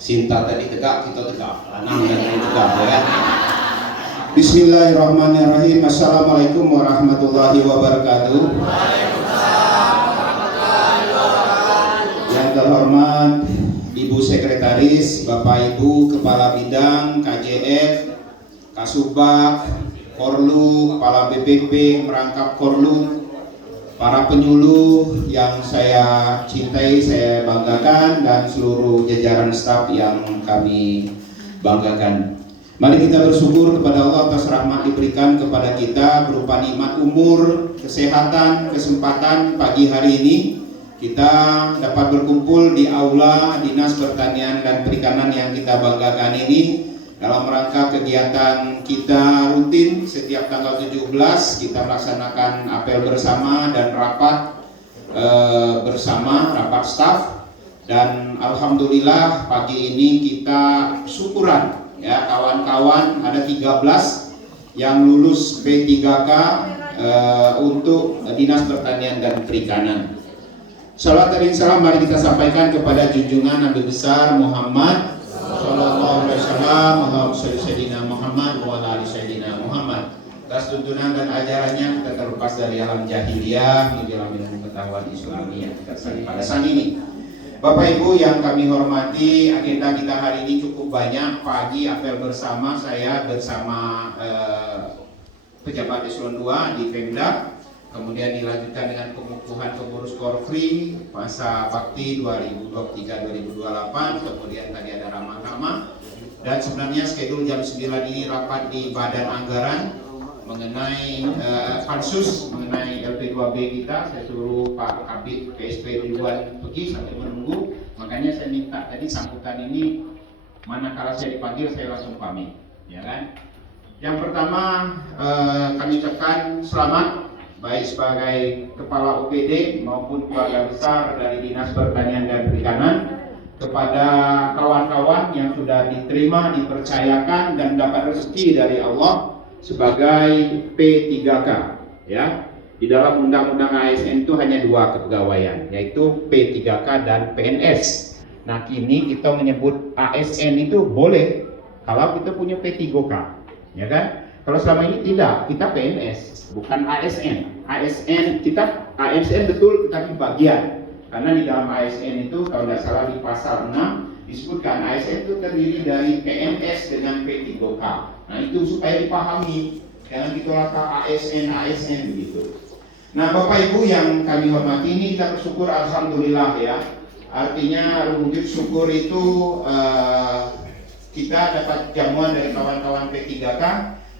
Sinta tadi tegak, kita tegak. Lanang dan lain tegak, ya kan? Bismillahirrahmanirrahim. Assalamualaikum warahmatullahi wabarakatuh. Yang terhormat Ibu Sekretaris, Bapak Ibu Kepala Bidang KJF, Kasubag, Korlu, Kepala BPP, Merangkap Korlu, para penyuluh yang saya cintai, saya banggakan, dan seluruh jajaran staf yang kami banggakan. Mari kita bersyukur kepada Allah atas rahmat diberikan kepada kita berupa nikmat umur, kesehatan, kesempatan pagi hari ini. Kita dapat berkumpul di aula Dinas Pertanian dan Perikanan yang kita banggakan ini dalam rangka kegiatan kita rutin setiap tanggal 17 kita melaksanakan apel bersama dan rapat bersama, rapat staf, dan alhamdulillah pagi ini kita syukuran ya kawan-kawan ada 13 yang lulus P3K untuk Dinas Pertanian dan Perikanan. Salawat dan salam mari kita sampaikan kepada junjungan Nabi besar Muhammad sallallahu alaihi wasallam. Allahumma shalli sayyidina Muhammad wa ala ali sayyidina Muhammad. Atas tuntunan dan ajarannya kita terlepas dari alam jahiliyah menuju alam pengetahuan Islami yang kita sani pada saat ini. Bapak Ibu yang kami hormati, agenda kita hari ini cukup banyak. Pagi apel bersama saya bersama pejabat eselon 2 di Pemda. Kemudian dilanjutkan dengan pengukuhan pengurus Korfri masa bakti 2023-2028. Kemudian tadi ada ramah-ramah. Dan sebenarnya schedule jam 9 ini rapat di Badan Anggaran mengenai pansus mengenai LP2B kita. Saya suruh Pak Kabid PSP Ridwan pergi sampai menunggu. Makanya saya minta tadi sambutan ini manakala saya dipanggil saya langsung pamit, ya kan? Yang pertama kami ucapkan selamat baik sebagai Kepala OPD maupun keluarga besar dari Dinas Pertanian dan Perikanan kepada kawan-kawan yang sudah diterima, dipercayakan dan dapat rezeki dari Allah sebagai P3K, ya. Di dalam undang-undang ASN itu hanya 2 kepegawaian, yaitu P3K dan PNS. Nah, kini kita menyebut ASN itu boleh kalau kita punya P3K, ya kan? Kalau selama ini tidak, kita PNS, bukan ASN. ASN kita ASN betul, tetapi bagian. Karena di dalam ASN itu kalau tidak salah di pasal 6 disebutkan ASN itu terdiri dari PNS dengan P3K. Nah, itu supaya dipahami, jangan ditolak ASN begitu. Nah, Bapak Ibu yang kami hormati, ini kita bersyukur alhamdulillah ya. Artinya wujud syukur itu kita dapat jamuan dari kawan-kawan P3K.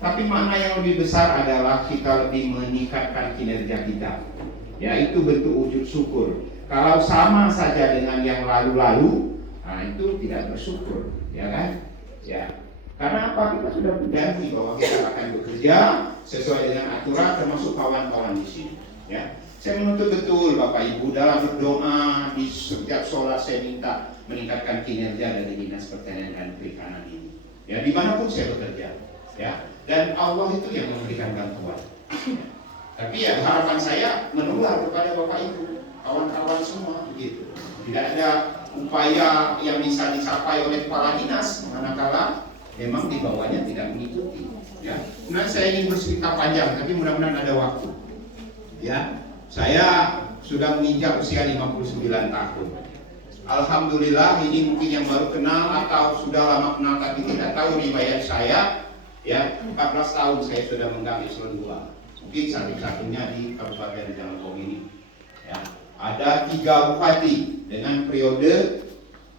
Tapi makna yang lebih besar adalah kita lebih meningkatkan kinerja kita. Ya, itu bentuk wujud syukur. Kalau sama saja dengan yang lalu-lalu, nah itu tidak bersyukur, ya kan? Ya. Karena apa? Kita sudah berjanji bahwa kita akan bekerja sesuai dengan aturan, termasuk kawan-kawan di sini. Ya. Saya menuntut betul Bapak Ibu dalam berdoa di setiap sholat saya minta meningkatkan kinerja dari Dinas Pertanian dan Perikanan ini. Ya, dimanapun saya bekerja. Ya. Dan Allah itu yang memberikan bantuan. Tapi ya harapan saya menular kepada Bapak Ibu, kawan-kawan semua begitu. Tidak ada upaya yang bisa dicapai oleh kepala dinas manakala memang di bawahnya tidak mengikuti. Ya. Nah, saya ingin bercerita panjang, tapi mudah-mudahan ada waktu. Ya, saya sudah menginjak usia 59 tahun. Alhamdulillah ini mungkin yang baru kenal atau sudah lama kenal tapi tidak tahu riwayat saya. Ya, 14 tahun saya sudah memegang eselon 2. Mungkin satu-satunya di Kabupaten Jalangkong ini. Ya, ada 3 bupati dengan periode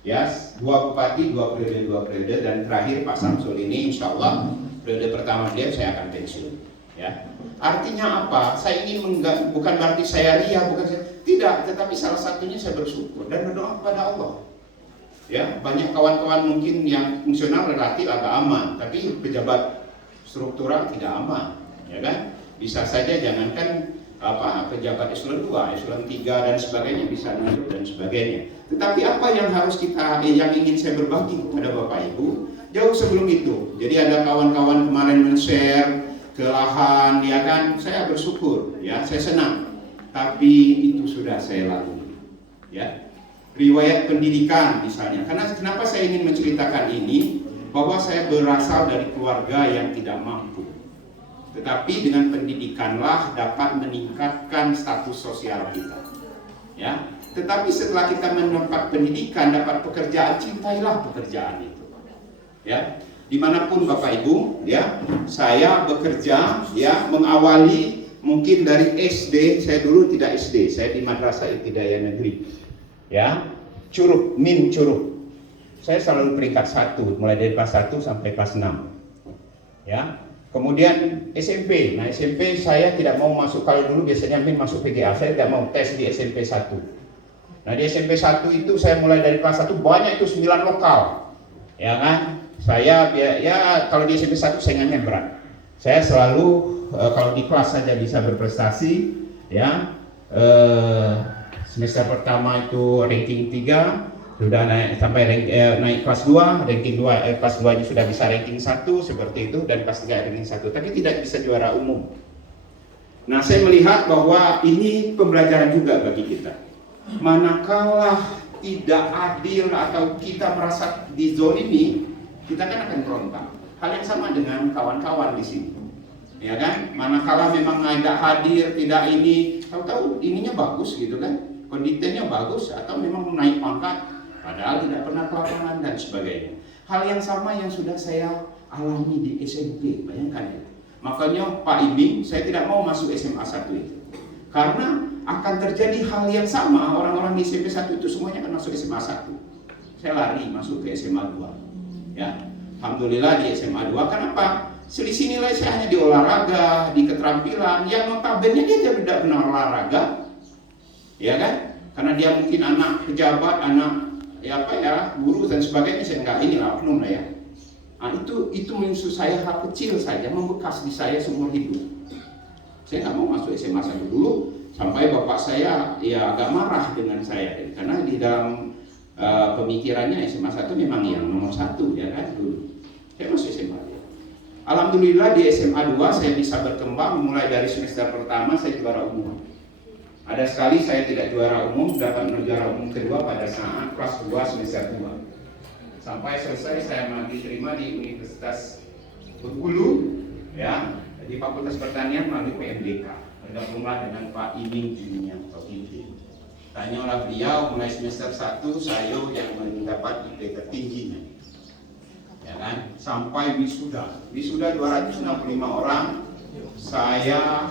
ya 2 bupati, 2 periode dan terakhir Pak Samsul ini insya Allah periode pertama dia saya akan pensiun. Ya. Artinya apa? Saya ingin bukan berarti saya ria, tidak, tetapi salah satunya saya bersyukur dan berdoa kepada Allah. Ya, banyak kawan-kawan mungkin yang fungsional relatif agak aman, tapi pejabat struktural tidak aman, ya kan? Bisa saja jangankan pejabat eselon 2, eselon 3 dan sebagainya bisa nunduk dan sebagainya. Tetapi apa yang harus yang ingin saya berbagi kepada Bapak Ibu jauh sebelum itu. Jadi ada kawan-kawan kemarin men-share ke lahan, ya kan? Saya bersyukur, ya, saya senang. Tapi itu sudah saya lalui, ya. riwayat pendidikan misalnya. Karena kenapa saya ingin menceritakan ini? Bahwa saya berasal dari keluarga yang tidak mampu. Tetapi dengan pendidikanlah dapat meningkatkan status sosial kita. Ya. Tetapi setelah kita mendapat pendidikan, dapat pekerjaan, cintailah pekerjaan itu. Ya. Dimanapun Bapak Ibu, ya, saya bekerja, ya, mengawali mungkin dari SD. Saya dulu tidak SD, saya di Madrasah Ibtidaiyah Negeri, ya, Curug, Min Curug. Saya selalu peringkat 1, mulai dari kelas 1 sampai kelas 6, ya. Kemudian SMP, nah SMP saya tidak mau masuk, kalau dulu biasanya Min masuk PGA, saya tidak mau tes di SMP 1. Nah di SMP 1 itu saya mulai dari kelas 1, banyak itu 9 lokal, ya kan. Saya ya kalau di SMP 1 saingannya berat. Saya selalu kalau di kelas saja bisa berprestasi, ya. Semester pertama itu ranking 3, sudah naik sampai naik kelas 2, ranking 2, kelas 2 sudah bisa ranking 1 seperti itu, dan kelas 3 ranking 1, tapi tidak bisa juara umum. Nah, saya melihat bahwa ini pembelajaran juga bagi kita. Manakala tidak adil atau kita merasa dizolimi, kita kan akan berontak. Hal yang sama dengan kawan-kawan di sini, ya kan? Manakala memang tidak hadir, tidak ini, tahu-tahu ininya bagus gitu kan, konditennya bagus, atau memang naik pangkat, padahal tidak pernah ke lapangan dan sebagainya. Hal yang sama yang sudah saya alami di SMP, bayangkan ya. Makanya Pak Ibing, saya tidak mau masuk SMA 1 itu, karena akan terjadi hal yang sama. Orang-orang di SMP 1 itu semuanya akan masuk SMA 1. Saya lari masuk ke SMA 2. Ya, alhamdulillah di SMA 2. Kenapa? Selisih nilai saya hanya di olahraga, di keterampilan, yang notabene dia tidak benar olahraga, ya kan? Karena dia mungkin anak pejabat, anak guru dan sebagainya. Saya enggak, inilah oknum lah ya. Nah, itu menurut saya hal kecil saja, membekas di saya seumur hidup. Saya nggak mau masuk SMA 1 dulu, sampai bapak saya ya agak marah dengan saya, karena di dalam pemikirannya SMA 1 memang yang nomor 1, ya kan, dulu. Saya masuk SMA 2. Alhamdulillah di SMA 2 saya bisa berkembang. Mulai dari semester pertama saya juara umum. Ada sekali saya tidak juara umum, dapat juara umum kedua pada saat kelas 2 semester 2. Sampai selesai saya diterima di Universitas Bengkulu, ya, di Fakultas Pertanian melalui PMDK. Bergabunglah dengan Pak Ibing Junior atau Ibing. Tanyalah beliau, mulai semester 1 saya yang mendapat IP tertingginya, ya kan, sampai wisuda 265 orang, saya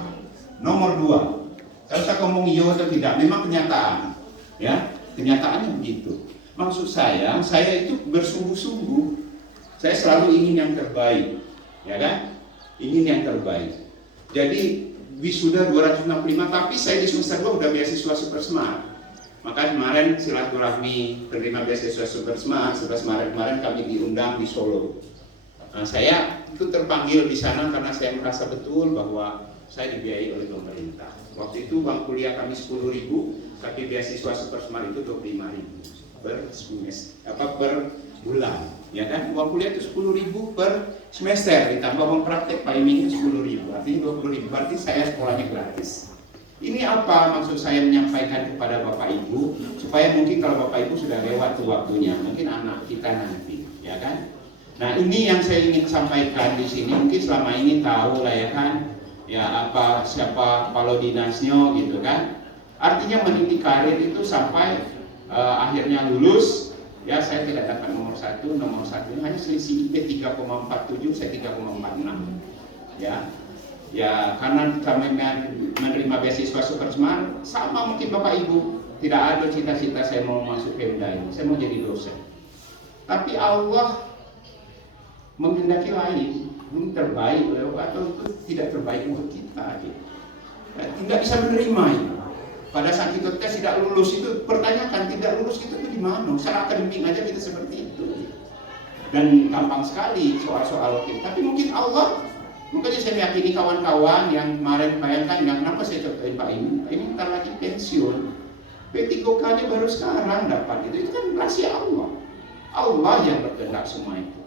nomor 2. Saya usah ngomong iya atau tidak, memang kenyataan, ya, kenyataannya begitu. Maksud saya itu bersungguh-sungguh, saya selalu ingin yang terbaik, ya kan, ingin yang terbaik. Jadi wisuda 265, tapi saya di semester 2 udah beasiswa Super Smart. Maka kemarin silaturahmi penerima beasiswa Super Smart, 11 Maret kemarin kami diundang di Solo. Nah, saya itu terpanggil di sana karena saya merasa betul bahwa saya dibiayai oleh pemerintah. Waktu itu uang kuliah kami 10.000, tapi beasiswa Super Smart itu 25.000 per bulan, ya kan? Uang kuliah itu 10.000 per semester, ditambah uang praktek Pak Iming 10.000, artinya 20.000, berarti saya sekolahnya gratis. Ini apa maksud saya menyampaikan kepada Bapak Ibu, supaya mungkin kalau Bapak Ibu sudah lewat tuh waktunya, mungkin anak kita nanti, ya kan? Nah, ini yang saya ingin sampaikan di sini. Mungkin selama ini tahu lah, ya kan, ya apa siapa kepala dinasnya gitu kan. Artinya meniti karir itu sampai akhirnya lulus, ya, saya tidak dapat nomor 1 hanya selisih IP 3,47, saya 3,46, ya. Ya, karena kami menerima beasiswa Super Smart, sama mungkin Bapak Ibu, tidak ada cita-cita saya mau masuk Pemda ini, saya mau jadi dosen. Tapi Allah menghendaki lain, mungkin terbaik atau itu tidak terbaik untuk kita, gitu. Tidak bisa menerima ini. Pada saat kita tes tidak lulus itu, pertanyakan tidak lulus itu di mana? Secara akademik aja kita seperti itu. Dan gampang sekali soal-soal kita. Tapi mungkin Allah, makanya saya meyakini kawan-kawan yang kemarin bayangkan, yang kenapa saya contohin Pak ini ntar lagi pensiun. P3K-nya baru sekarang dapat itu kan rahasia Allah. Allah yang berkehendak semua itu.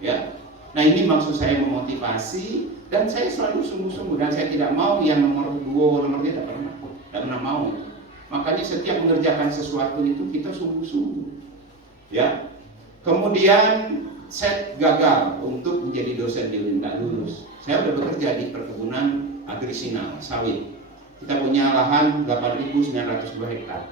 Ya. Nah, ini maksud saya memotivasi, dan saya selalu sungguh-sungguh, dan saya tidak mau yang nomor 2, nomor 3 tidak pernah mau. Makanya setiap mengerjakan sesuatu itu kita sungguh-sungguh. Ya. Kemudian saya gagal untuk menjadi dosen di UIN, nggak lulus. Saya udah bekerja di perkebunan Agrisina sawit. Kita punya lahan 8.902 hektar.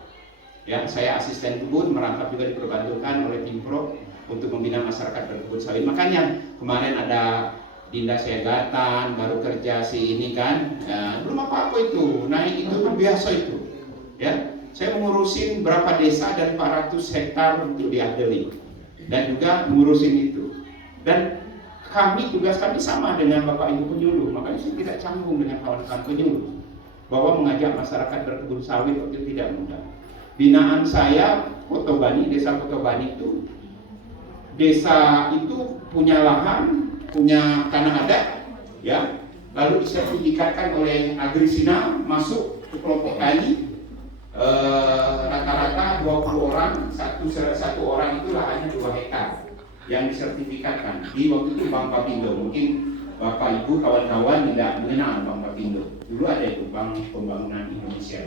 Ya, saya asisten kebun, merangkap juga diperbantukan oleh Pemprov untuk membina masyarakat berkebun sawit. Makanya kemarin ada Dinda Segatan baru kerja si ini kan, ya, belum apa-apa itu, naik itu biasa itu. Ya, saya mengurusin berapa desa dan 400 hektar untuk diadeli dan juga mengurusin itu. Dan tugas kami sama dengan Bapak Ibu penyuluh, makanya saya tidak canggung dengan kawan-kawan penyuluh bahwa mengajak masyarakat berkebun sawit itu tidak mudah. Binaan saya Kotobani, desa Kotobani itu, desa itu punya lahan, punya tanah adat, ya, lalu disertifikatkan oleh Agrisina masuk ke kelompok tani. Rata-rata 20 orang, satu orang itu lahannya 2 hektar yang disertifikatkan di waktu itu Bank Papindo. Mungkin Bapak Ibu kawan-kawan tidak mengenal Bank Papindo. Dulu ada itu Bank Pembangunan Indonesia.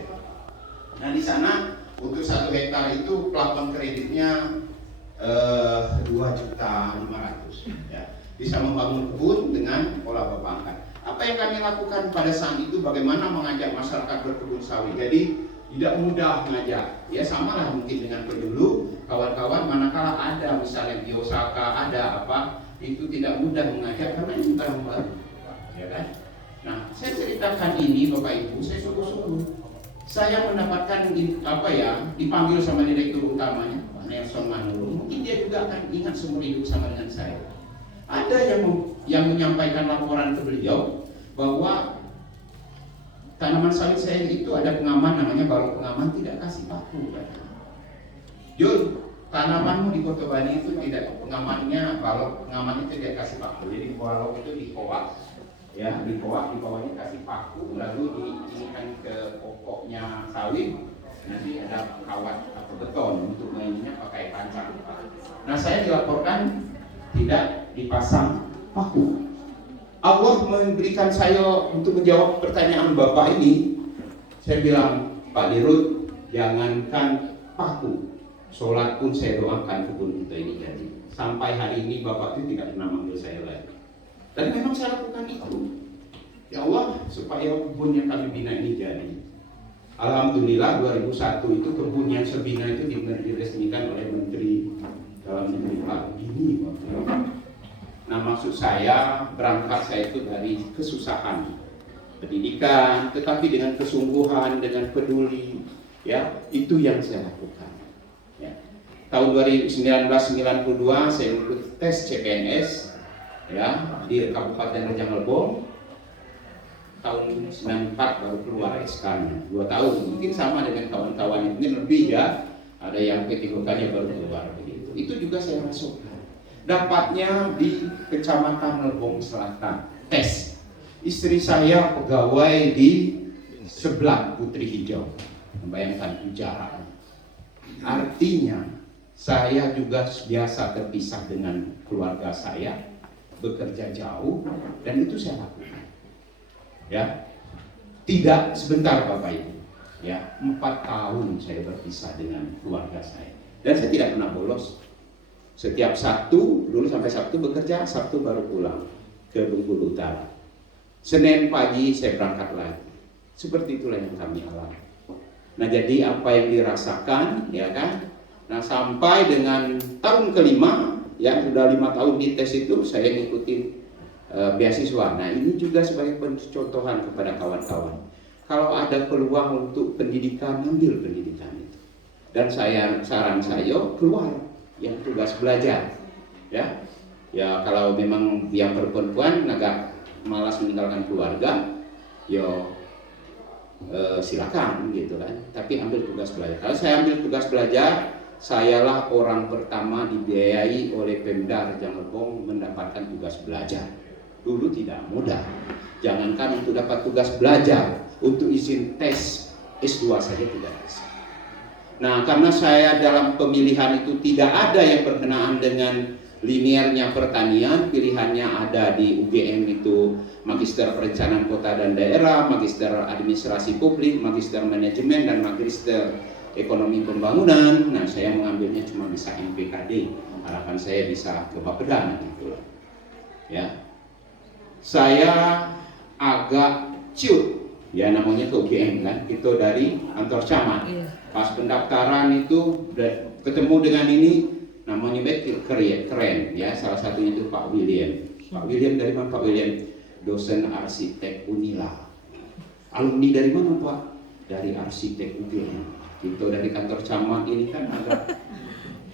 Nah di sana untuk 1 hektar itu plafon kreditnya 2.500.000, ya. Bisa membangun kebun dengan pola Bapak angkat. Apa yang kami lakukan pada saat itu, bagaimana mengajak masyarakat berkebun sawit. Jadi tidak mudah mengajak, ya sama lah mungkin dengan penyuluh, kawan-kawan manakala ada misalnya biosaka, ada apa, itu tidak mudah mengajak karena ini barang baru, ya kan? Nah, saya ceritakan ini Bapak Ibu, saya sungguh-sungguh. Saya mendapatkan apa ya, dipanggil sama direktur utamanya, Pak Nelson Manulu. Mungkin dia juga akan ingat seumur hidup sama dengan saya. Ada yang menyampaikan laporan ke beliau bahwa tanaman sawit saya itu ada pengaman namanya balok pengaman, tidak kasih paku. Jun, tanamanmu di Kotobani itu tidak, pengamannya balok pengaman itu tidak kasih paku. Jadi balok itu dikoak, ya dikoak, di bawahnya kasih paku, lalu diinikan ke pokoknya sawit. Nanti ada kawat atau beton untuk mainnya pakai pancang. Nah saya dilaporkan tidak dipasang paku. Allah memberikan saya untuk menjawab pertanyaan Bapak ini. Saya bilang, Pak Dirut, jangankan paku, sholat pun saya doakan kebun kita ini jadi. Sampai hari ini Bapak itu tidak pernah manggil saya lagi. Dan memang saya lakukan itu. Ya Allah, supaya kebun yang kami bina ini jadi. Alhamdulillah 2001 itu kebun yang sebina itu diresmikan oleh Menteri Dalam Negeri Pak Gini waktu itu. Nah maksud saya, berangkat saya itu dari kesusahan pendidikan, tetapi dengan kesungguhan, dengan peduli, ya itu yang saya lakukan. Ya. Tahun 1992 saya ikut tes CPNS, ya di Kabupaten Rejang Lebong. Tahun 94 baru keluar SK-nya, 2 tahun. Mungkin sama dengan kawan-kawan ini lebih ya, ada yang P3K-nya baru keluar begitu. Itu juga saya masukkan. Dapatnya di Kecamatan Lebong Selatan, tes. Istri saya pegawai di sebelah Putri Hijau. Bayangkan jarak. Artinya saya juga biasa terpisah dengan keluarga saya, bekerja jauh, dan itu saya lakukan. Ya, tidak sebentar Bapak Ibu. Ya, 4 tahun saya berpisah dengan keluarga saya, dan saya tidak pernah bolos. Setiap Sabtu, dulu sampai Sabtu bekerja, Sabtu baru pulang ke Bengkulu Utara. Senin pagi saya berangkat lagi. Seperti itulah yang kami alami. Nah jadi apa yang dirasakan, ya kan? Nah sampai dengan tahun kelima, ya sudah 5 tahun di tes itu saya ngikutin beasiswa. Nah ini juga sebagai pencontohan kepada kawan-kawan. Kalau ada peluang untuk pendidikan, ambil pendidikan itu. Dan saran saya keluar. Yang tugas belajar, ya kalau memang yang perempuan agak malas meninggalkan keluarga, silakan gitu kan. Tapi ambil tugas belajar. Kalau saya ambil tugas belajar, sayalah orang pertama dibiayai oleh Pemda Rejang Lebong mendapatkan tugas belajar. Dulu tidak mudah. Jangankan untuk dapat tugas belajar, untuk izin tes S2 saja tidak bisa. Nah, karena saya dalam pemilihan itu tidak ada yang berkenaan dengan Linearnya pertanian, pilihannya ada di UGM itu Magister Perencanaan Kota dan Daerah, Magister Administrasi Publik, Magister Manajemen, dan Magister Ekonomi Pembangunan. Nah, saya mengambilnya cuma bisa MPKD. Harapan saya bisa ke Bapeda gitu loh. Ya. Saya agak ciut, ya namanya ke UGM kan, itu dari kantor camat. Pas pendaftaran itu ketemu dengan ini, namanya keren ya, salah satunya itu Pak William. Pak William dari mana Pak William? Dosen arsitek Unila. Alumni dari mana Pak? Dari arsitek UGM. Itu dari kantor camat ini kan agak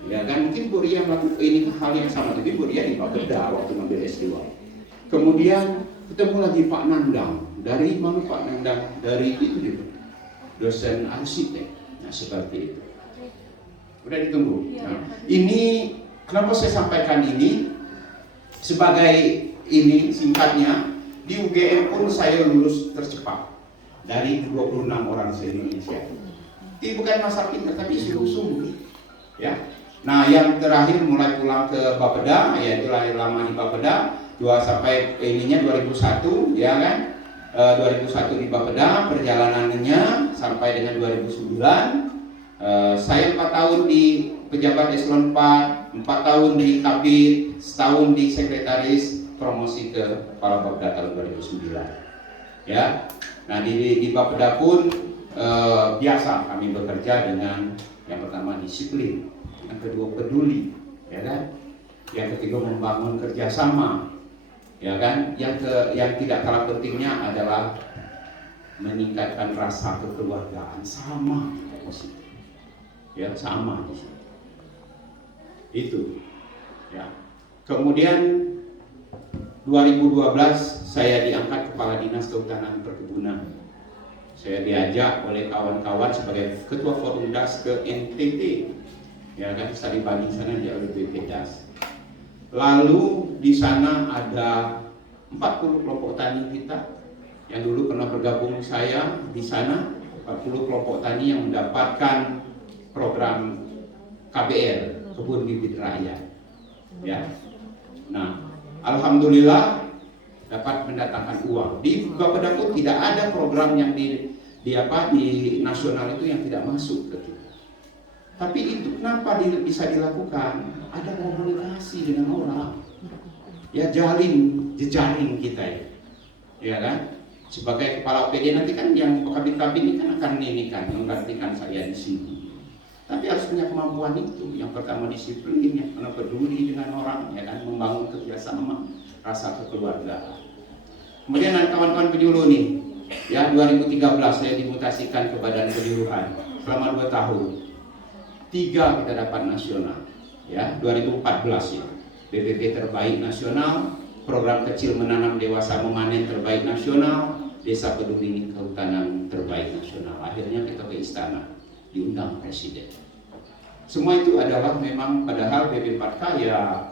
ya kan, mungkin Bu Ria melakukan ini hal yang sama, tapi Bu Ria di Bapeda waktu ngambil S2. Kemudian ketemu lagi Pak Nandang. Dari mana Pak Nandang? Dari itu juga, dosen arsitek. Nah, seperti itu. Udah ditunggu. Nah, ini kenapa saya sampaikan ini? Sebagai ini singkatnya, di UGM pun saya lulus tercepat dari 26 orang se-Indonesia. Ini bukan masalah pintar, tapi sungguh-sungguh. Ya. Nah, yang terakhir mulai pulang ke Bapeda, yaitu lahir lama di Bapeda, sampai ininya 2001, ya kan? 2001 di Bapeda, perjalanannya sampai dengan 2009. Saya 4 tahun di pejabat eselon 4 tahun di Kabid, setahun di sekretaris, promosi ke kepala Bapeda tahun 2009. Ya, nah di Bapeda pun biasa kami bekerja dengan yang pertama disiplin, yang kedua peduli, ya kan? Yang ketiga membangun kerjasama, ya kan? Yang tidak kalah pentingnya adalah meningkatkan rasa kekeluargaan, sama positif. Ya sama di sini. Itu ya. Kemudian 2012 saya diangkat kepala dinas kehutanan perkebunan. Saya diajak oleh kawan-kawan sebagai ketua forum DAS ke NTT. Ya kan, Sari Banding sana dia oleh BPDAS. Lalu di sana ada 40 kelompok tani kita yang dulu pernah bergabung saya di sana, 40 kelompok tani yang mendapatkan program KBR, kebun bibit rakyat. Ya. Nah, alhamdulillah dapat mendatangkan uang. Di Bapeda pun tidak ada program yang di nasional itu yang tidak masuk ke kita. Tapi itu kenapa bisa dilakukan? Ada komunikasi dengan orang. Ya, jejaring kita ya. Ya kan? Sebagai kepala OPD nanti kan yang kabin-kabin ini kan akan menggantikan saya di sini. Tapi harus punya kemampuan itu. Yang pertama disiplin, yang kedua peduli dengan orang, ya kan, membangun kerjasama, rasa kekeluargaan. Kemudian ada kawan-kawan penyuluh nih, ya 2013 saya dimutasikan ke badan penyuluhan selama 2 tahun. 3 kita dapat nasional, ya 2014 ya, BPP terbaik nasional, program kecil menanam dewasa memanen terbaik nasional, desa peduli kehutanan terbaik nasional. Akhirnya kita ke istana, diundang presiden. Semua itu adalah memang, padahal BP4K ya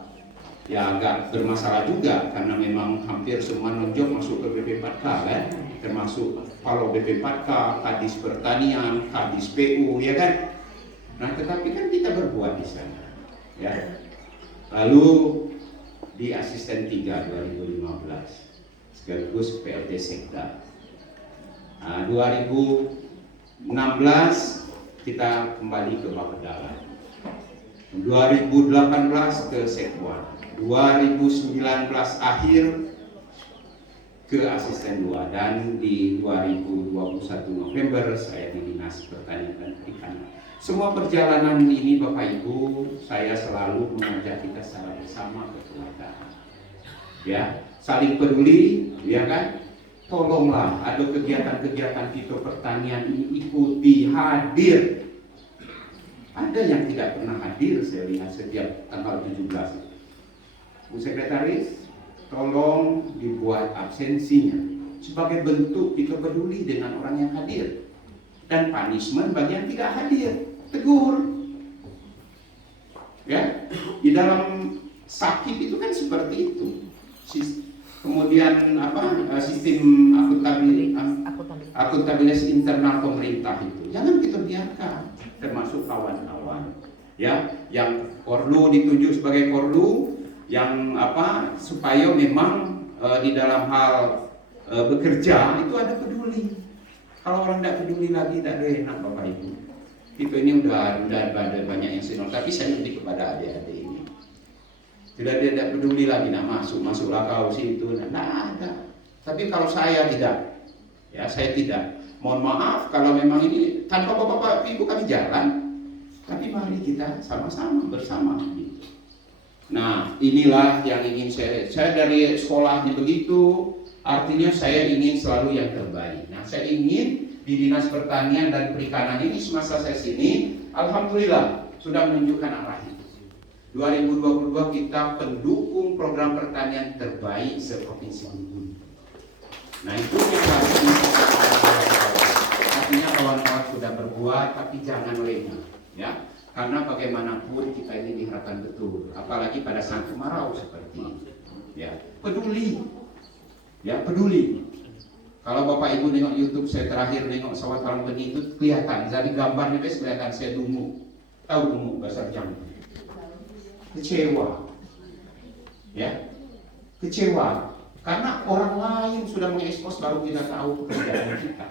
agak bermasalah juga karena memang hampir semua nonjok masuk ke BP4K kan, termasuk kalau BP4K, Kadis Pertanian, Kadis PU, ya kan. Nah, tetapi kan kita berbuat di sana, ya. Lalu di asisten 3 2015 sekaligus PLT Sekda. Nah, 2016 kita kembali ke Bapeda, 2018 ke Sekwan, 2019 akhir ke asisten 2, dan di 2021 November saya di Dinas Pertanian dan Perikanan. Semua perjalanan ini Bapak Ibu, saya selalu mengajak kita secara bersama kekeluargaan. Ya, saling peduli, ya kan? Tolonglah ada kegiatan-kegiatan fito pertanian ini ikuti, hadir. Ada yang tidak pernah hadir, saya lihat setiap tanggal 17. Bu Sekretaris, tolong dibuat absensinya sebagai bentuk kita peduli dengan orang yang hadir. Dan punishment bagi yang tidak hadir, tegur. Ya, di dalam sakit itu kan seperti itu. Kemudian sistem akuntabilitas internal pemerintah itu jangan kita biarkan, termasuk kawan-kawan ya yang Korlu ditunjuk sebagai Korlu, yang apa supaya memang di dalam hal bekerja itu ada peduli. Kalau orang tidak peduli lagi tidak ada enak Bapak Ibu. Itu ini udah ada banyak yang senior, tapi saya lebih kepada adik-adik ini. Tidak dia tidak peduli lagi nak masuklah kau situ, tidak ada. Tapi kalau saya tidak, ya saya tidak. Mohon maaf kalau memang ini tanpa Bapak Ibu kami jalan, tapi mari kita sama-sama bersama. Nah inilah yang ingin saya dari sekolahnya begitu, artinya saya ingin selalu yang terbaik. Nah saya ingin di Dinas Pertanian dan Perikanan ini semasa saya sini, alhamdulillah sudah menunjukkan arah itu. 2022 kita pendukung program pertanian terbaik seprovinsi Bengkulu. Nah itu yang harus artinya kawan-kawan sudah berbuat, tapi jangan lengah, ya. Karena bagaimanapun kita ini diharapkan betul, apalagi pada saat kemarau seperti ini, ya peduli, ya peduli. Kalau Bapak Ibu nengok YouTube saya terakhir nengok sawah talang benih itu kelihatan dari gambarnya kelihatan saya dungu, tahu dungu bahasa Jawa, kecewa, ya kecewa karena orang lain sudah mengekspos baru kita tahu pekerjaan kita.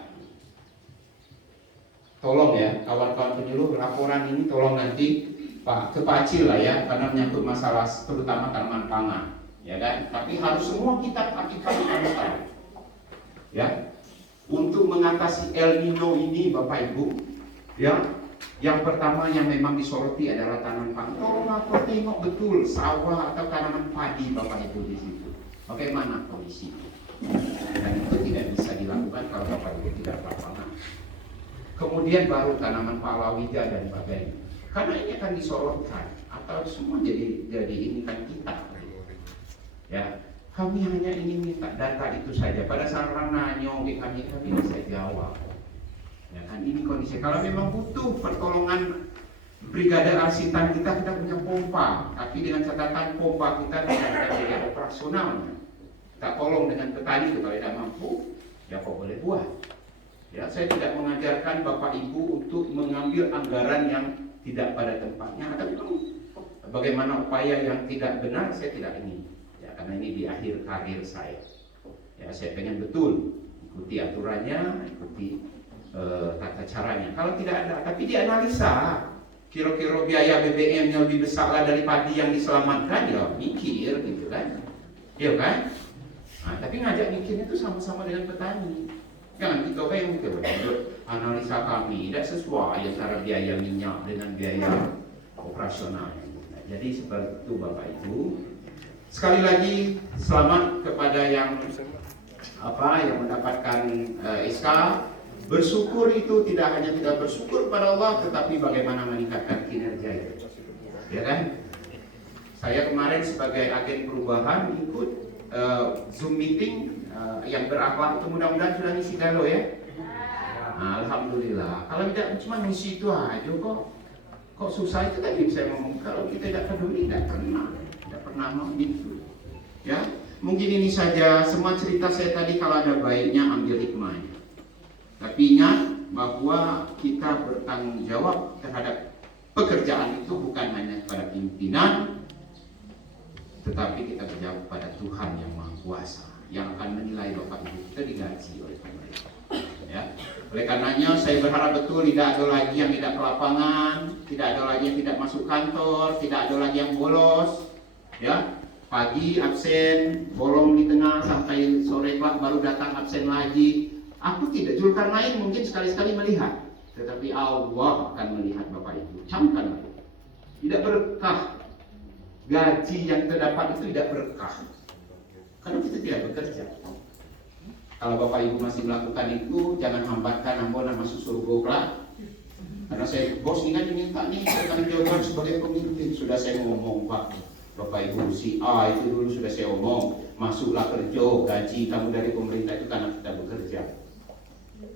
Tolong ya kawan-kawan penyuluh laporan ini tolong nanti Pak kepacil lah ya karena menyangkut masalah terutama tanaman pangan ya kan, tapi harus semua kita harus tahu ya untuk mengatasi El Nino ini Bapak Ibu ya. Yang pertama yang memang disoroti adalah tanaman pangan. Tolong lapor tengok betul sawah atau tanaman padi Bapak Ibu di situ bagaimana kondisi dan itu tidak bisa dilakukan kalau Bapak Ibu tidak lapangan. Kemudian baru tanaman palawija dan sebagainya. Karena ini akan disorotkan atau semua jadi ini kan kita. Ya, kami hanya ingin minta data itu saja. Pada saat orang nanya kami bisa jawab. Ya kan ini kondisi. Kalau memang butuh pertolongan Brigade Arsitan kita punya pompa, tapi dengan catatan pompa kita tidak ada biaya operasionalnya. Kita tolong dengan petani itu kalau tidak mampu, ya kok boleh buat. Ya, saya tidak mengajarkan Bapak Ibu untuk mengambil anggaran yang tidak pada tempatnya, tapi bagaimana upaya yang tidak benar saya tidak ingin. Ya, karena ini di akhir karir saya. Ya, saya pengen betul ikuti aturannya, ikuti tata caranya. Kalau tidak ada, tapi dianalisa. Kira-kira biaya BBM-nya lebih besar lah dari padi yang diselamatkan, ya mikir gitu kan. Iya kan? Nah, tapi ngajak mikirnya itu sama-sama dengan petani. Jangan kita yang menurut analisa kami tidak sesuai antara biaya minyak dengan biaya operasional. Nah, jadi seperti itu Bapak Ibu. Sekali lagi selamat kepada yang mendapatkan SK. Bersyukur itu tidak hanya kita bersyukur pada Allah, tetapi bagaimana meningkatkan kinerja itu. Ya kan? Saya kemarin sebagai agen perubahan ikut Zoom meeting yang berakhlak itu mudah-mudahan sudah ngisi galau ya. Nah, alhamdulillah. Kalau tidak cuma ngisi itu aja kok susah itu tadi saya ngomong. Kalau kita tidak peduli tidak pernah mau gitu. Ya, mungkin ini saja semua cerita saya tadi. Kalau ada baiknya ambil hikmahnya. Tapi ingat bahwa kita bertanggung jawab terhadap pekerjaan itu bukan hanya kepada pimpinan, tetapi kita berjawab pada Tuhan yang Maha Kuasa yang akan menilai Bapak Ibu kita digaji oleh pemerintah. Ya. Oleh karenanya saya berharap betul tidak ada lagi yang tidak ke lapangan, tidak ada lagi yang tidak masuk kantor, tidak ada lagi yang bolos. Ya, pagi absen, bolong di tengah sampai sore baru datang absen lagi. Aku tidak, Zulkarnain mungkin sekali-sekali melihat, tetapi Allah akan melihat Bapak Ibu. Camkan, tidak berkah. Gaji yang terdapat itu tidak berkah karena kita tidak bekerja. Kalau Bapak Ibu masih melakukan itu, jangan hambatkan ambunan masuk surga kelak. Karena saya bos ini kan diminta nih, saya akan jawab sebagai pemimpin. Sudah saya ngomong Bapak Ibu si A itu dulu sudah saya omong, masuklah kerja, gaji kamu dari pemerintah itu karena kita bekerja.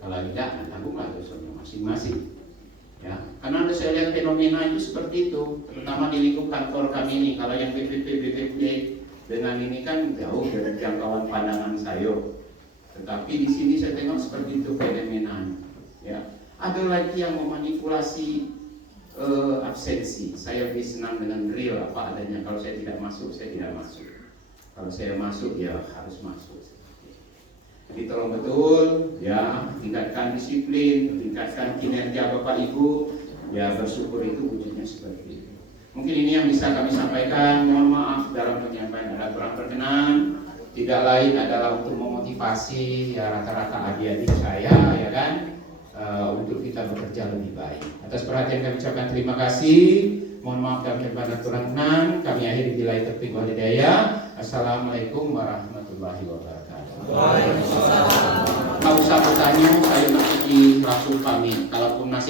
Kalau tidak, tanggunglah dosanya masing-masing. Ya, karena saya lihat fenomena itu seperti itu, terutama di lingkup kantor kami ini. Kalau yang BPP dengan ini kan jauh dari jangkauan pandangan saya. Tetapi di sini saya tengok seperti itu fenomenanya. Ya, ada lagi yang memanipulasi absensi. Saya lebih senang dengan real apa adanya. Kalau saya tidak masuk, saya tidak masuk. Kalau saya masuk, ya harus masuk. Jadi tolong betul, ya tingkatkan disiplin, tingkatkan kinerja Bapak Ibu. Ya bersyukur itu wujudnya seperti itu. Mungkin ini yang bisa kami sampaikan. Mohon maaf dalam penyampaian ada kurang berkenan. Tidak lain adalah untuk memotivasi ya rata-rata adik-adik saya, ya kan, untuk kita bekerja lebih baik. Atas perhatian kami ucapkan terima kasih. Mohon maaf kami terdapat kekurangan. Kami akhiri bila taufiq wal hidayah. Assalamualaikum warahmatullahi wabarakatuh. Waalaikumsalam. Kalau usah bertanya, saya nanti langsung pamit. Kalaupun masih